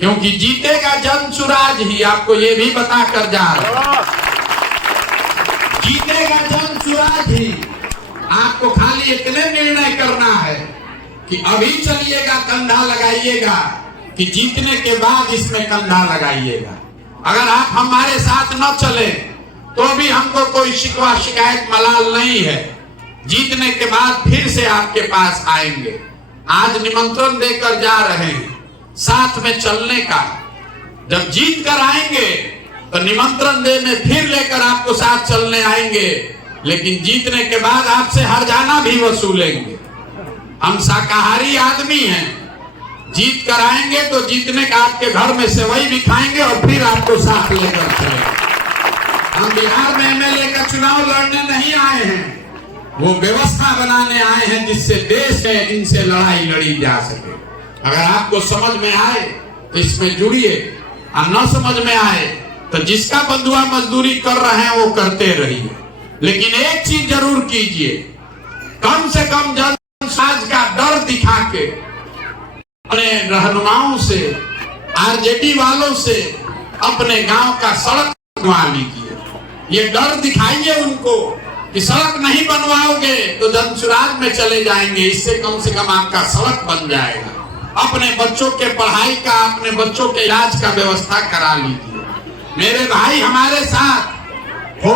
क्योंकि जीतेगा जनसुराज ही, आपको ये भी बता कर जा रहा, जीतेगा जनसुराज ही। आपको खाली इतने निर्णय करना है कि अभी चलिएगा, कंधा लगाइएगा, कि जीतने के बाद इसमें कंधा लगाइएगा। अगर आप हमारे साथ न चले तो भी हमको कोई शिकवा शिकायत मलाल नहीं है, जीतने के बाद फिर से आपके पास आएंगे। आज निमंत्रण देकर जा रहे हैं साथ में चलने का। जब जीत कर आएंगे तो निमंत्रण देने फिर लेकर आपको साथ चलने आएंगे, लेकिन जीतने के बाद आपसे हर्जाना भी वसूलेंगे। हम शाकाहारी आदमी हैं, जीत कर आएंगे तो जीतने का आपके घर में सेवई भी खाएंगे और फिर आपको साथ लेकर चलेंगे। हम बिहार में एमएलए का चुनाव लड़ने नहीं आए हैं, वो व्यवस्था बनाने आए हैं जिससे देश में इनसे लड़ाई लड़ी जा सके। अगर आपको समझ में आए तो इसमें जुड़िए, और न समझ में आए तो जिसका बंधुआ मजदूरी कर रहे हैं वो करते रहिए। लेकिन एक चीज जरूर कीजिए, कम से कम जनसुराज का डर दिखा के अपने रहनुमाओं से, आरजेडी वालों से अपने गांव का सड़क बनवा लीजिए। ये डर दिखाइए उनको कि सड़क नहीं बनवाओगे तो जनसुराज में चले जाएंगे, इससे कम से कम आपका सड़क बन जाएगा। अपने बच्चों के पढ़ाई का, अपने बच्चों के इलाज का व्यवस्था करा लीजिए। मेरे भाई हमारे साथ